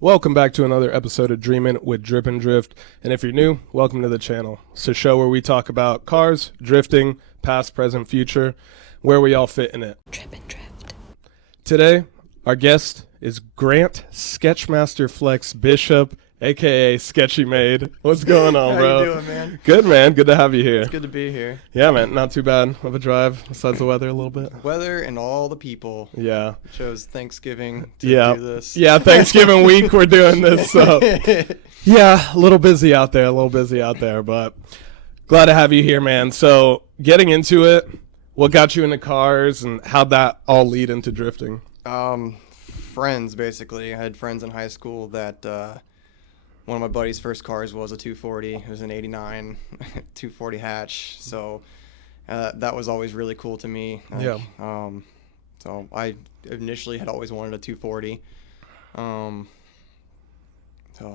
Welcome back to another episode of Dreamin' with Drip and Drift. And if you're new, welcome to the channel. It's a show where we talk about cars, drifting, past, present, future, where we all fit in it. Drip and Drift. Today, our guest is Grant Sketchmaster Flex Bishop, a.k.a. Sketchy Made. What's going on, bro? How you doing, man? Good, man. Good to have you here. It's good to be here. Yeah, man. Not too bad of a drive, besides the weather a little bit. Weather and all the people. Yeah. Chose Thanksgiving to do this. Yeah, Thanksgiving week we're doing this, so yeah, a little busy out there, but glad to have you here, man. So getting into it, what got you into cars and how'd that all lead into drifting? Friends, basically. I had friends in high school that one of my buddy's first cars was a 240. It was an 89 240 hatch, so that was always really cool to me. Yeah. So I initially had always wanted a 240. So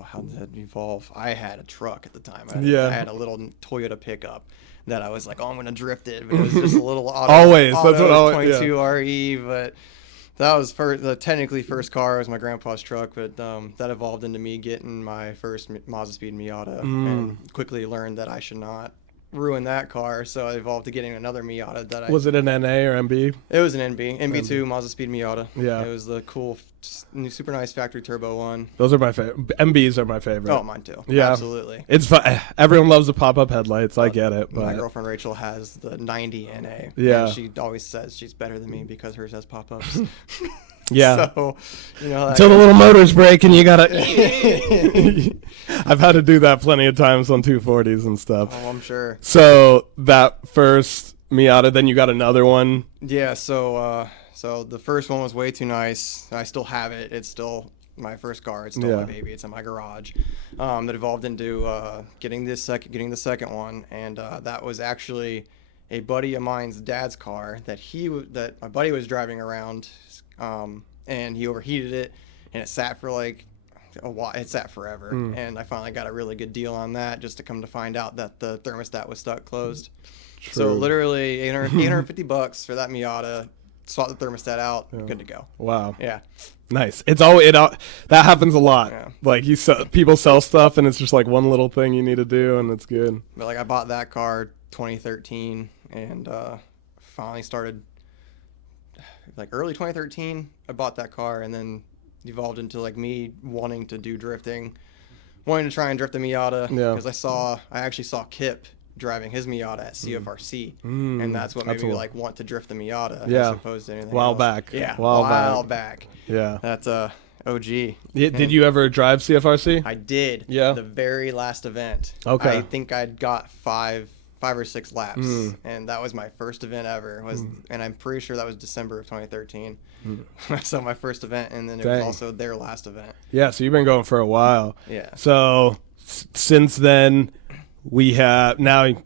how did that evolve? I had a truck at the time. I had a little Toyota pickup that I was like, oh, I'm going to drift it. But it was just a little That's what always, 22 RE, but that was the technically first car. It was my grandpa's truck, but that evolved into me getting my first Mazda Speed Miata and quickly learned that I should not ruin that car, so I evolved to getting another Miata that Was it an NA or MB? It was an NB2 Mazda Speed Miata. Yeah. It was the cool, super nice factory turbo one. Those are my favorite. MBs are my favorite. Oh, mine too. Yeah. Absolutely. It's fun. Everyone loves the pop-up headlights. I get it. But My girlfriend Rachel has the 90 NA. Yeah. And she always says she's better than me because hers has pop-ups. yeah. So, Until the little motors break and you gotta. I've had to do that plenty of times on 240s and stuff. Oh, I'm sure. So that first Miata, then you got another one. Yeah. So the first one was way too nice. I still have it. It's still my first car. It's still my baby. It's in my garage. That evolved into getting the second one, and that was actually a buddy of mine's dad's car that my buddy was driving around, and he overheated it, and it sat for like a while. It sat forever, and I finally got a really good deal on that, just to come to find out that the thermostat was stuck closed. True. So literally $850 for that Miata. Swap the thermostat out, good to go. Wow. Yeah. Nice. It's always that happens a lot. Yeah. Like people sell stuff and it's just like one little thing you need to do and it's good. But like I bought that car 2013 and finally started like early 2013. I bought that car and then evolved into like me wanting to do drifting, wanting to try and drift a Miata because I actually saw Kip driving his Miata at CFRC, and that's what made me like want to drift the Miata as opposed to anything else. Back. Yeah, while back. Yeah. That's OG. Did you ever drive CFRC? I did. Yeah. The very last event. Okay. I think I'd got five or six laps, and that was my first event ever. And I'm pretty sure that was December of 2013. So my first event, and then it was also their last event. Yeah. So you've been going for a while. Yeah. So since then, we have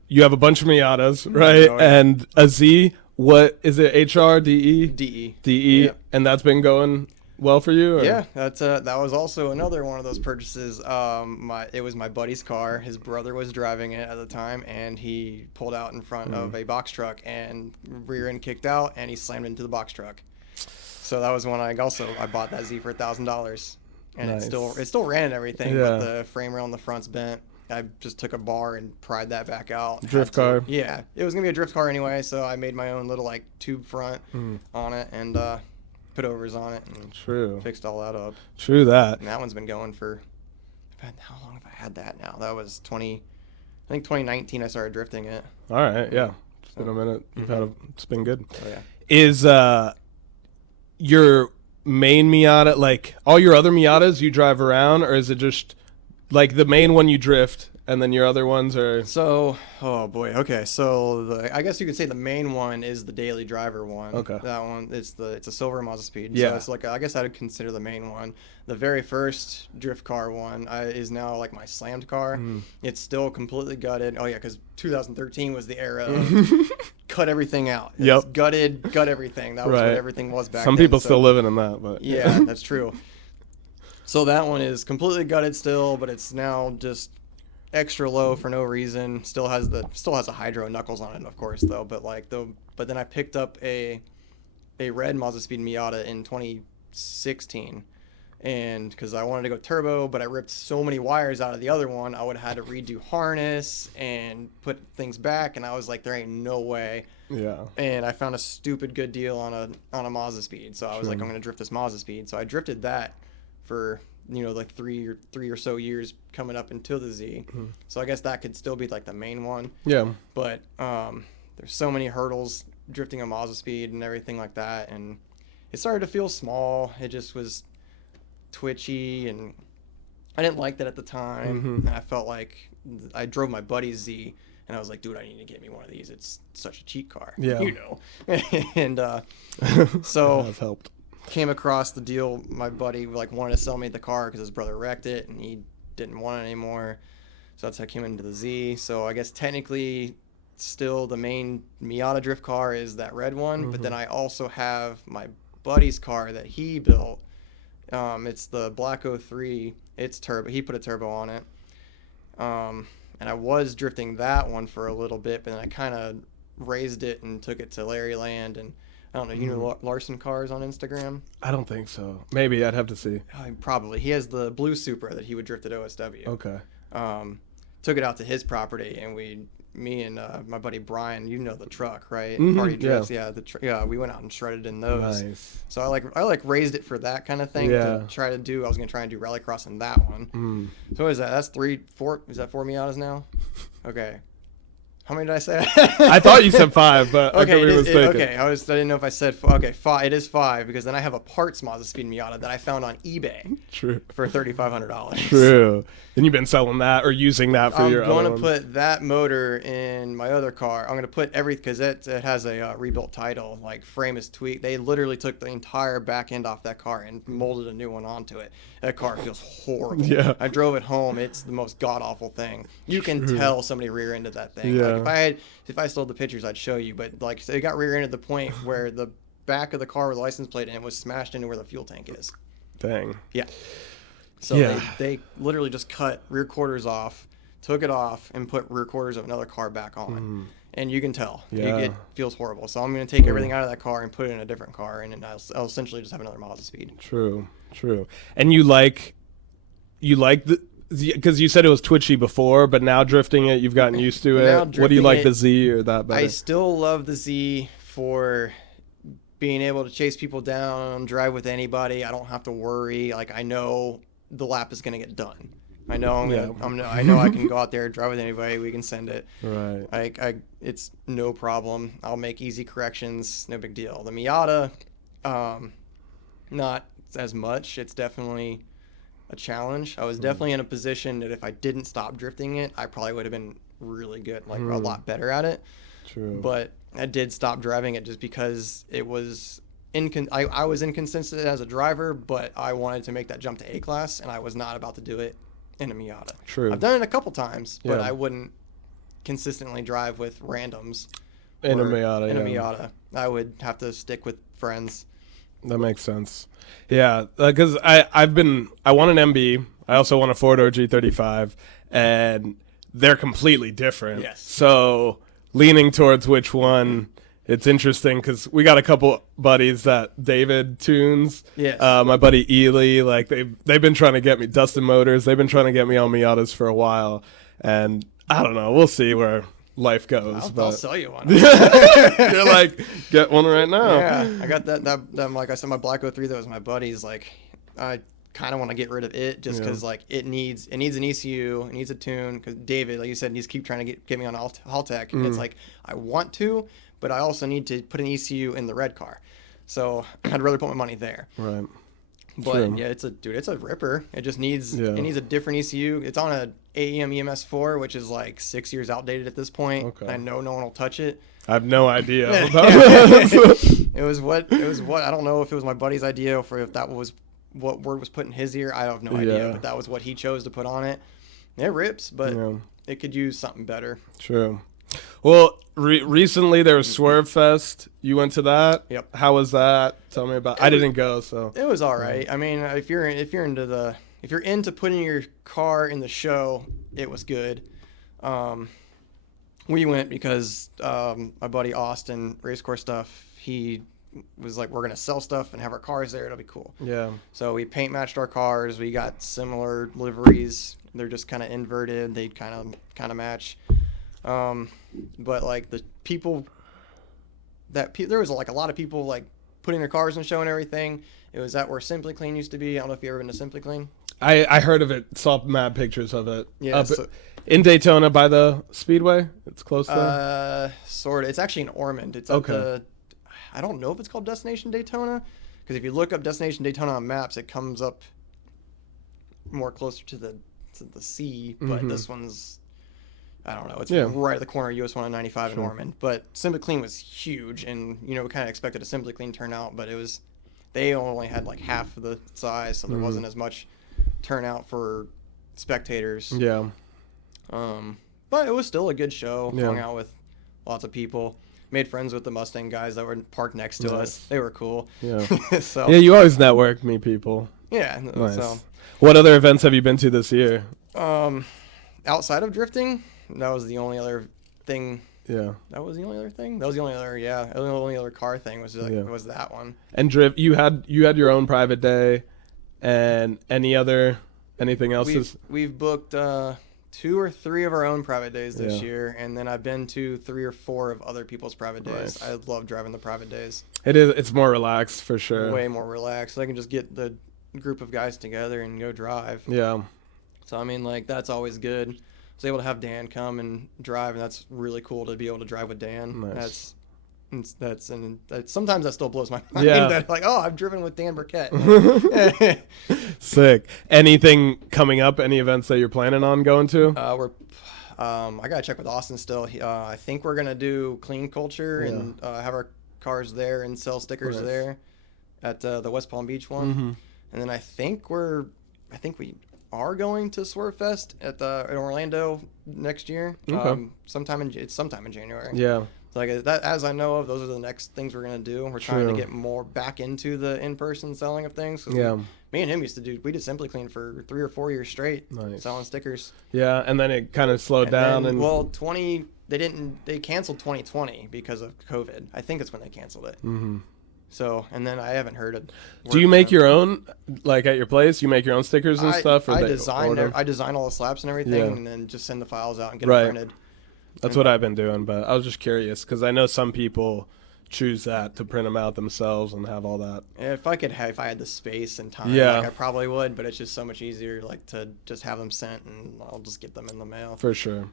you have a bunch of Miatas, right? Oh, yeah. And a Z. What is it? HR, DE? DE. Yeah. And that's been going well for you? Or? Yeah, that was also another one of those purchases. It was my buddy's car. His brother was driving it at the time, and he pulled out in front of a box truck, and rear end kicked out, and he slammed into the box truck. So that was when I bought that Z for $1,000, and Nice. it still ran and everything, Yeah. but the frame rail on the front's bent. I just took a bar and pried that back out. Drift car. Yeah, it was gonna be a drift car anyway, so I made my own little like tube front on it and put overs on it and fixed all that up. True that. And that one's been going for. How long have I had that now? That was 2019. I started drifting it. All right. Yeah. It's been a minute. It's been good. Oh yeah. Is your main Miata like all your other Miatas you drive around, or is it just like the main one you drift and then your other ones are? So, oh boy. Okay. So I guess you could say the main one is the daily driver one. Okay. That one, it's a silver Mazda Speed. Yeah. So it's like, I guess I would consider the main one. The very first drift car one is now like my slammed car. It's still completely gutted. Oh yeah, because 2013 was the era of cut everything out. It's gutted, gut everything. That was what everything was back then. Some people still living in that, but yeah, that's true. So that one is completely gutted still, but it's now just extra low for no reason. Still has a hydro knuckles on it, of course, though. But then I picked up a red Mazda Speed Miata in 2016, and because I wanted to go turbo, but I ripped so many wires out of the other one, I would have had to redo harness and put things back, and I was like, there ain't no way. Yeah. And I found a stupid good deal on a Mazda Speed, so I was like, I'm gonna drift this Mazda Speed. So I drifted that for like three or so years coming up until the Z. So I guess that could still be like the main one. Yeah. But there's so many hurdles drifting a Mazda Speed and everything like that, and it started to feel small. It just was twitchy, and I didn't like that at the time. And I felt like I drove my buddy's Z, and I was like, dude, I need to get me one of these. It's such a cheap car. Yeah. And so That helped. came across the deal. My buddy like wanted to sell me the car because his brother wrecked it and he didn't want it anymore. So that's how I came into the Z. So I guess technically still the main Miata drift car is that red one, but then I also have my buddy's car that he built. It's the Black 03. It's turbo. He put a turbo on it. And I was drifting that one for a little bit, but then I kind of raised it and took it to Larryland. And I don't know, you know Larson Cars on Instagram? I don't think so. Maybe I'd have to see. Probably. He has the blue Supra that he would drift at OSW. Okay. Took it out to his property, and me and my buddy Brian, you know the truck, right? Mhm, Party drifts, yeah. We went out and shredded in those. Nice. So I like raised it for that kind of thing to try to do. I was gonna try and do rallycross in that one. So what is that? That's 4 Miatas now? Okay. How many did I say? I thought you said 5, but I could be mistaken. Okay, I didn't know if I said 5. Okay, 5. It is 5 because then I have a parts Mazda Speed Miata that I found on eBay. True. For $3,500. True. And you've been selling that or using that for your other I'm going one? to put that motor in my other car. I'm going to put everything because it has a rebuilt title. Like frame is tweaked. They literally took the entire back end off that car and molded a new one onto it. That car feels horrible. Yeah. I drove it home. It's the most god awful thing. You can tell somebody rear-ended that thing. Yeah. Like if I still had the pictures, I'd show you. But like it got rear-ended to the point where the back of the car with the license plate in it was smashed into where the fuel tank is. Dang. Yeah. So they literally just cut rear quarters off, took it off, and put rear quarters of another car back on. And you can tell. Yeah. It feels horrible. So I'm going to take everything out of that car and put it in a different car, and then I'll essentially just have another Mazda Speed. True. And you like the... Because you said it was twitchy before, but now drifting it, you've gotten used to it. What do you like, the Z or that better? I still love the Z for being able to chase people down, drive with anybody. I don't have to worry. Like I know the lap is going to get done. I know I know I can go out there, drive with anybody. We can send it. Right. It's no problem. I'll make easy corrections. No big deal. The Miata, not as much. It's definitely a challenge. I was definitely in a position that if I didn't stop drifting it, I probably would have been really good, like a lot better at it. True. But I did stop driving it just because it was I was inconsistent as a driver, but I wanted to make that jump to A-class, and I was not about to do it in a Miata. True. I've done it a couple times, but I wouldn't consistently drive with randoms. In a Miata, In a Miata. I would have to stick with friends. That makes sense. Yeah, because I want an MB. I also want a 4-door G35, and they're completely different. Yes. So leaning towards which one, it's interesting because we got a couple buddies that David tunes. Yes. My buddy Ely, like they've been trying to get me, Dustin Motors, they've been trying to get me on Miatas for a while, and I don't know. We'll see where life goes. I'll sell you one. You're like, get one right now. Yeah, I got that like I said, my Black 03 that was my buddy's. Like, I kind of want to get rid of it just because like it needs an ECU, it needs a tune. Because David, like you said, needs to keep trying to get me on Haltech. It's like I want to, but I also need to put an ECU in the red car. So I'd rather put my money there. Right. But True. yeah, it's a ripper. It just needs a different ECU. It's on a AEM EMS4, which is like 6 years outdated at this point. Okay. I know no one will touch it. I have no idea. It was what I don't know if it was my buddy's idea or if that was what word was put in his ear. I have no idea, but that was what he chose to put on it. It rips, but it could use something better. True. Well, recently there was Swerve Fest. You went to that? Yep. How was that? Tell me about. I didn't go, so it was all right. I mean, if you're into putting your car in the show, it was good. We went because my buddy Austin, Racecourse Stuff, he was like, we're gonna sell stuff and have our cars there. It'll be cool. Yeah. So we paint matched our cars. We got similar liveries. They're just kind of inverted. They kind of match. But like the people there was like a lot of people like putting their cars in show and everything. It was at where Simply Clean used to be. I don't know if you ever been to Simply Clean. I heard of it. Saw mad pictures of it. Yeah. In Daytona by the Speedway. It's close there. Sort of. It's actually in Ormond. It's up I don't know if it's called Destination Daytona, because if you look up Destination Daytona on maps, it comes up more closer to the sea. But this one's, I don't know. It's right at the corner of US 195 in Ormond. But Simply Clean was huge, and we kind of expected a Simply Clean turnout, but they only had like half of the size, so there wasn't as much turnout for spectators. Yeah. But it was still a good show. Hung out with lots of people. Made friends with the Mustang guys that were parked next to us. They were cool. Yeah. So yeah, you always network, meet people. Yeah. Nice. So, what other events have you been to this year? Outside of drifting, that was the only other thing. Yeah. That was the only other thing. That was the only other. Yeah. The only other car thing was was that one. And drift. You had your own private day, and anything else? We've booked 2 or 3 of our own private days this year, and then I've been to 3 or 4 of other people's private days. Nice. I love driving the private days. It's more relaxed for sure. Way more relaxed. I can just get the group of guys together and go drive. Yeah. So I mean, like, that's always good. I was able to have Dan come and drive, and that's really cool to be able to drive with Dan. Nice. Sometimes that still blows my mind. Yeah. That, like, I've driven with Dan Burkett. Sick. Anything coming up? Any events that you're planning on going to? I gotta check with Austin still. I think we're gonna do Clean Culture and have our cars there and sell stickers there at the West Palm Beach one. And then I think we are going to Swerve Fest in Orlando next year. Okay. Sometime in January. Yeah. Like that, as I know of, those are the next things we're gonna do. We're trying to get more back into the in-person selling of things. Me and him we did Simply Clean for 3 or 4 years straight, selling stickers. Yeah, and then it kind of slowed down. They canceled 2020 because of COVID. I think it's when they canceled it. So, and then I haven't heard it. Do you make your own, like at your place? You make your own stickers and stuff? Or I design all the slaps and everything, and then just send the files out and get it printed. That's what I've been doing, but I was just curious because I know some people choose that to print them out themselves and have all that. If I had the space and time, I probably would, but it's just so much easier, like, to just have them sent, and I'll just get them in the mail. For sure.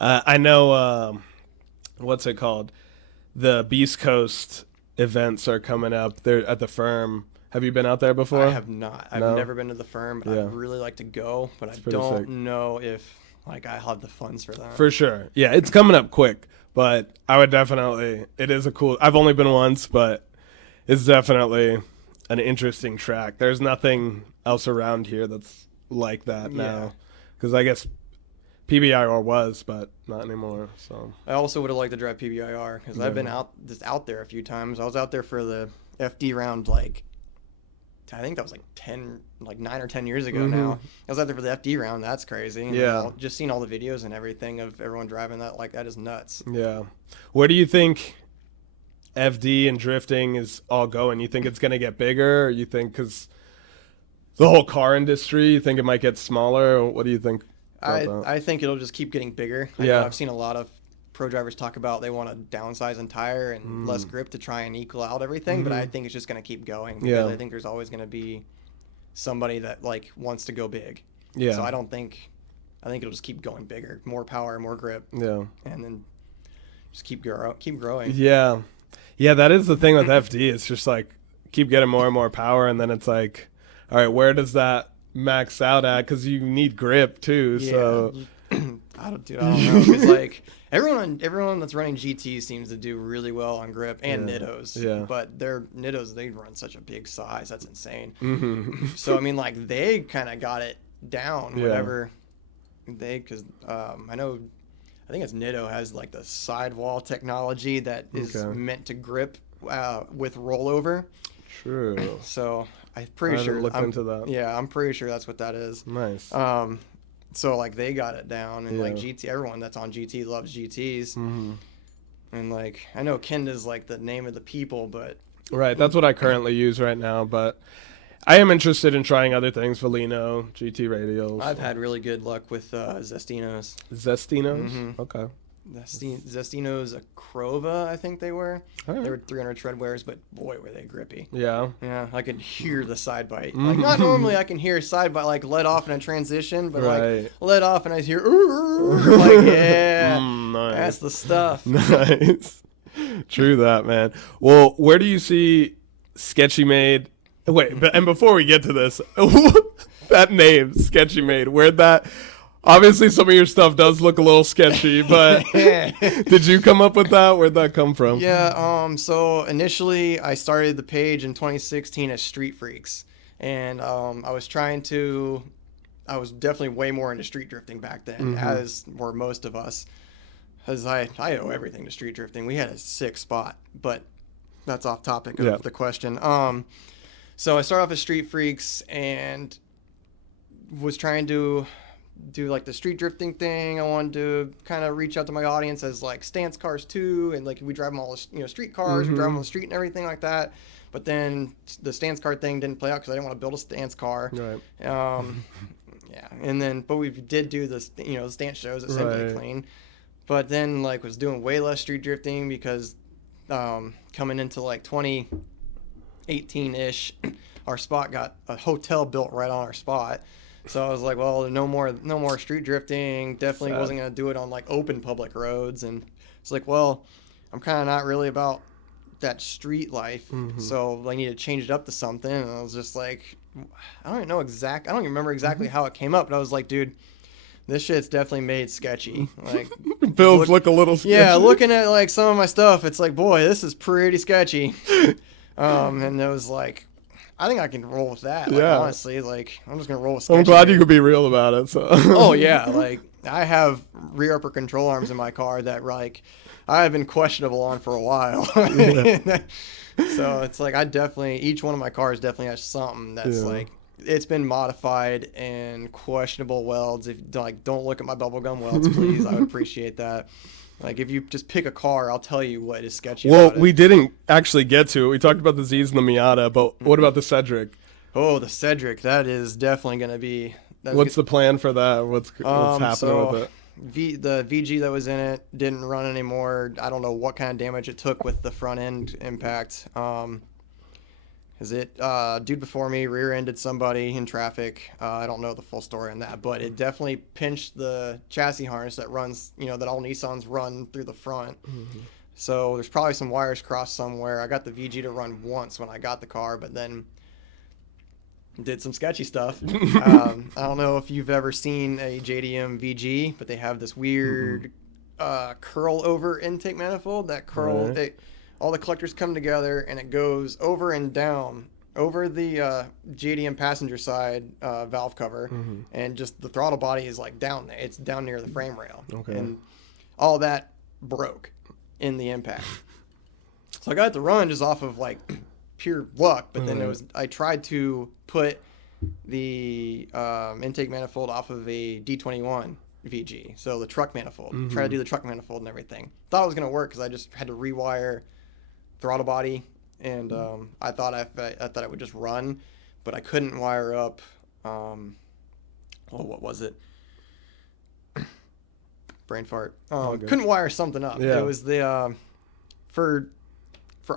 I know, what's it called? The Beast Coast events are coming up. They're at the Firm. Have you been out there before? I have not. I've never been to the Firm, but I'd really like to go, but I don't know if I have the funds for that. For sure. Yeah, it's coming up quick, but I would definitely, it is I've only been once, but it's definitely an interesting track. There's nothing else around here that's like that now. Because I guess PBIR was, but not anymore. So I also would have liked to drive PBIR because I've been out there a few times. I was out there for the FD round, I think that was 9 or 10 years ago now. I was out there for the FD round. That's crazy. And just seeing all the videos and everything of everyone driving that, that is nuts. Yeah. Where do you think FD and drifting is all going? You think it's going to get bigger? Or you think, because the whole car industry, you think it might get smaller? Or what do you think about that? I think it'll just keep getting bigger. I've seen a lot of pro drivers talk about they want to downsize and tire and less grip to try and equal out everything, but I think it's just going to keep going because I think there's always going to be somebody that wants to go big. So I think it'll just keep going bigger, more power, more grip. And then just keep growing. Yeah, that is the thing with FD. It's just keep getting more and more power, and then it's all right, where does that max out at? Because you need grip too. So I don't know. Because everyone that's running GT seems to do really well on grip and Nittos. But their Nittos, they run such a big size. That's insane. So I mean, they kind of got it down. Whatever because I think it's Nitto has the sidewall technology that is meant to grip with rollover. True. So I'm pretty sure. Looked into that. Yeah, I'm pretty sure that's what that is. Nice. So they got it down, and GT, everyone that's on GT loves GTs. And like I know Kenda's like the name of the people, but Right, that's what I currently use right now, but I am interested in trying other things, Valino, GT radials. I've had really good luck with Zestinos. Zestinos? Okay. Zestinos Acrova, I think they were. All right. They were 300 treadwears, but boy, were they grippy. Yeah. Yeah, I could hear the side bite. Like, not normally I can hear side bite, like, let off in a transition, but, like, let off and I hear, like, yeah, nice. That's the stuff. Nice. True that, man. Well, where do you see Sketchy Made? Wait, and before we get to this, that name, Sketchy Made, where'd that... Obviously, some of your stuff does look a little sketchy, but did you come up with that? Where'd that come from? Yeah, so initially I started the page in 2016 as Street Freaks, and I was definitely way more into street drifting back then, as were most of us, because I owe everything to street drifting. We had a sick spot, but that's off topic of the question. So I started off as Street Freaks and was trying to do like the street drifting thing. I wanted to kind of reach out to my audience as like stance cars too, and like we drive them all, street cars, we drive them on the street and everything like that. But then the stance car thing didn't play out because I didn't want to build a stance car. Right. Yeah, and then but we did do the the stance shows at Simply Clean, but then like was doing way less street drifting because coming into like 2018-ish, our spot got a hotel built right on our spot. So I was like, well, no more street drifting. Definitely wasn't going to do it on like open public roads. And it's like, well, I'm kind of not really about that street life. So I need to change it up to something. And I was just like, I don't even remember exactly how it came up, but I was like, dude, this shit's definitely made sketchy. Like Builds look a little sketchy. Yeah, looking at like some of my stuff, it's like, boy, this is pretty sketchy. And it was like, I think I can roll with that. Like, honestly, like I'm just gonna roll with sketchy. I'm glad you could be real about it. So. Oh yeah, like I have rear upper control arms in my car that like I have been questionable on for a while. So it's like each one of my cars definitely has something that's like it's been modified and questionable welds. If don't look at my bubblegum welds, please. I would appreciate that. Like, if you just pick a car, I'll tell you what is sketchy about it. We didn't actually get to it. We talked about the Z's and the Miata, but what about the Cedric? Oh, the Cedric. That is definitely going to be... What's the plan for that? What's happening with it? The VG that was in it didn't run anymore. I don't know what kind of damage it took with the front end impact. Dude before me rear-ended somebody in traffic. I don't know the full story on that, but it definitely pinched the chassis harness that runs, that all Nissans run through the front. So there's probably some wires crossed somewhere. I got the VG to run once when I got the car, but then did some sketchy stuff. I don't know if you've ever seen a JDM VG, but they have this weird curl over intake manifold. That curl, all the collectors come together and it goes over and down over the JDM passenger side valve cover, and just the throttle body is like down there. It's down near the frame rail, and all that broke in the impact. So I got it to run just off of like pure luck, but then I tried to put the intake manifold off of a D21 VG, so the truck manifold. Try to do the truck manifold and everything. Thought it was gonna work because I just had to rewire throttle body, and I thought it would just run, but I couldn't wire up. What was it? Brain fart. Couldn't wire something up. It was the for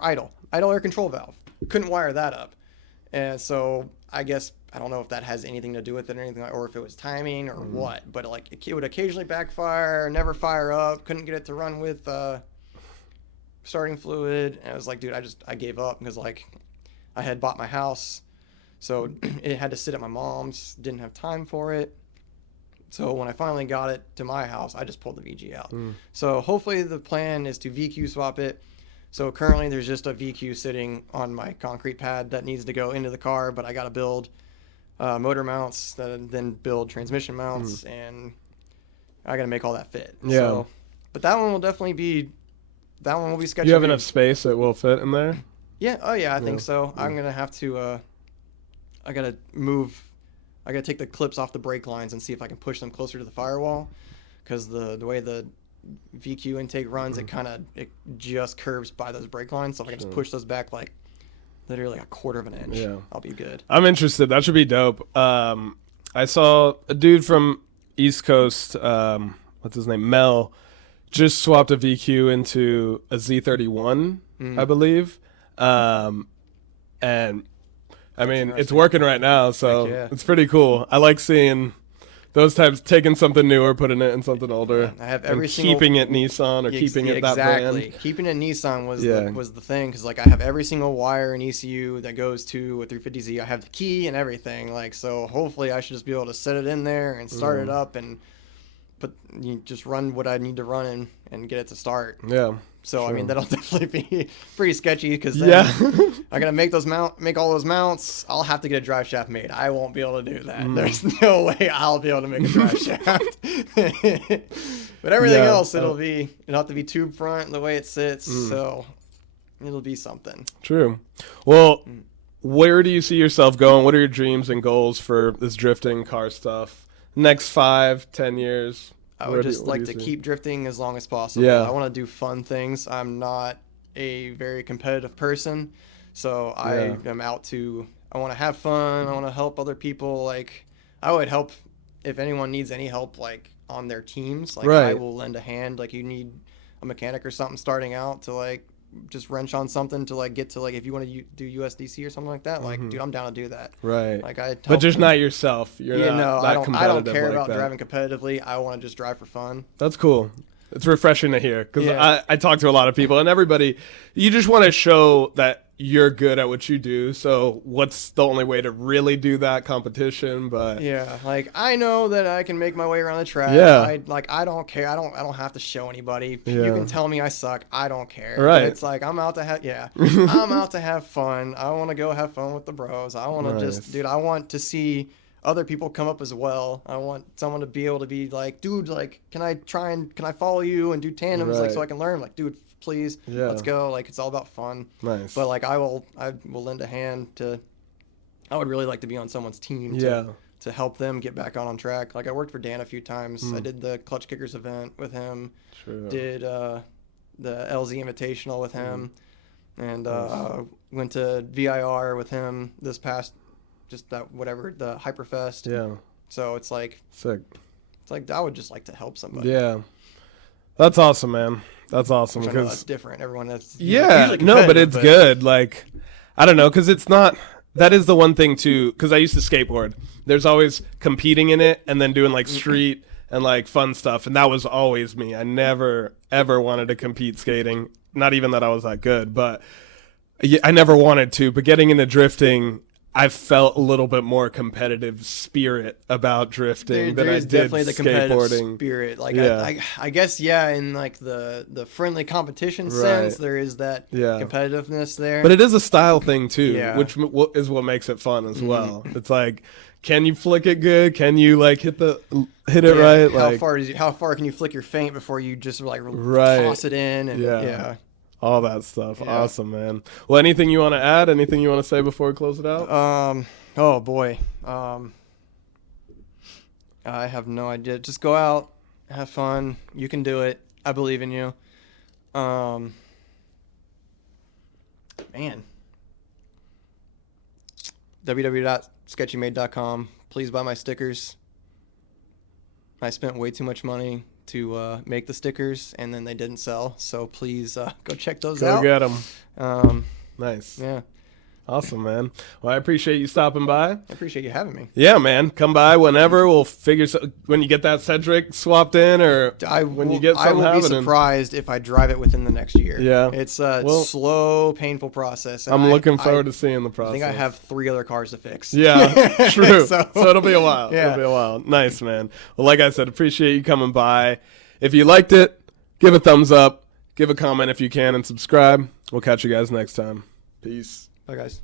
idle air control valve. Couldn't wire that up, and so I guess I don't know if that has anything to do with it or anything, or if it was timing or what. But like it would occasionally backfire, never fire up. Couldn't get it to run with starting fluid, and I was like, dude, I gave up because like I had bought my house, so it had to sit at my mom's. Didn't have time for it. So when I finally got it to my house, I just pulled the VG out. So hopefully the plan is to VQ swap it. So currently there's just a VQ sitting on my concrete pad that needs to go into the car, but I got to build motor mounts, then build transmission mounts, and I got to make all that fit. Yeah. So, but that one will definitely be sketchy. Do you have enough space that will fit in there? Yeah. Oh yeah, I think so. I'm going to have to, I got to take the clips off the brake lines and see if I can push them closer to the firewall, because the way the VQ intake runs, it just curves by those brake lines. So if I can just push those back like literally a quarter of an inch, I'll be good. I'm interested. That should be dope. I saw a dude from East Coast, what's his name, Mel, just swapped a VQ into a Z31, I believe. And I mean, it's working right now, so it's pretty cool. I like seeing those types, taking something newer, putting it in something older. I have keeping it Nissan or keeping it that brand. Keeping it Nissan was the thing, because like I have every single wire in ECU that goes to a 350Z. I have the key and everything, like, so hopefully I should just be able to set it in there and start it up and just run what I need to run and get it to start. Yeah. So sure. I mean, that'll definitely be pretty sketchy, because then I gotta make all those mounts. I'll have to get a drive shaft made. I won't be able to do that. There's no way I'll be able to make a drive shaft. But everything else, it'll have to be tube front the way it sits. So it'll be something. True. Well, where do you see yourself going? What are your dreams and goals for this drifting car stuff? Next 5-10 years? I would just like to keep drifting as long as possible. I want to do fun things. I'm not a very competitive person, so I am out to, I want to have fun. I want to help other people. Like, I would help if anyone needs any help, like on their teams. Like, I will lend a hand. Like, you need a mechanic or something starting out to like just wrench on something to like get to, like, if you want to do USDC or something like that, like, dude, I'm down to do that. Like, but just not yourself. You're not I don't care about driving competitively. I want to just drive for fun. That's cool. It's refreshing to hear, because I talk to a lot of people, and everybody, you just want to show that you're good at what you do. So what's the only way to really do that? Competition? But like, I know that I can make my way around the track. I don't care. I don't have to show anybody. You can tell me I suck. I don't care. But it's like, I'm out to have I'm out to have fun. I want to go have fun with the bros. I want to I want to see other people come up as well. I want someone to be able to be like, dude, like, can I follow you and do tandems, like, so I can learn? Like, dude, please, let's go. Like, it's all about fun. But like, I will lend a hand to, I would really like to be on someone's team to help them get back on track. Like, I worked for Dan a few times. I did the Clutch Kickers event with him. Did the LZ Invitational with him, and went to VIR with him this past, just that, whatever, the Hyperfest. So it's like sick. It's like, I would just like to help somebody. That's awesome, man. That's awesome. Because I know that's different. Everyone that's but it's good. Like, I don't know, because it's not. That is the one thing too. Because I used to skateboard. There's always competing in it, and then doing like street and like fun stuff, and that was always me. I never ever wanted to compete skating. Not even that I was that good, but I never wanted to. But getting into drifting, I felt a little bit more competitive spirit about drifting than I did definitely the skateboarding. Spirit. Like, I guess, in like the friendly competition sense, there is that competitiveness there. But it is a style thing too, which is what makes it fun as well. It's like, can you flick it good? Can you like hit it right? Like, how far can you flick your feint before you just like toss it in? And all that stuff. Awesome, man. Well, anything you want to add? Anything you want to say before we close it out? Oh boy. I have no idea. Just go out, have fun. You can do it. I believe in you. Man. www.sketchymade.com. Please buy my stickers. I spent way too much money to make the stickers, and then they didn't sell, so please go check those out. Go get them. Nice. Yeah. Awesome, man. Well, I appreciate you stopping by. I appreciate you having me. Yeah, man. Come by whenever. We'll figure when you get that Cedric swapped in, or when you get something happening. I will be surprised if I drive it within the next year. Yeah. It's a slow, painful process. I'm looking forward to seeing the process. I think I have 3 other cars to fix. Yeah, true. so it'll be a while. Yeah. It'll be a while. Nice, man. Well, like I said, appreciate you coming by. If you liked it, give a thumbs up, give a comment if you can, and subscribe. We'll catch you guys next time. Peace. Bye, guys.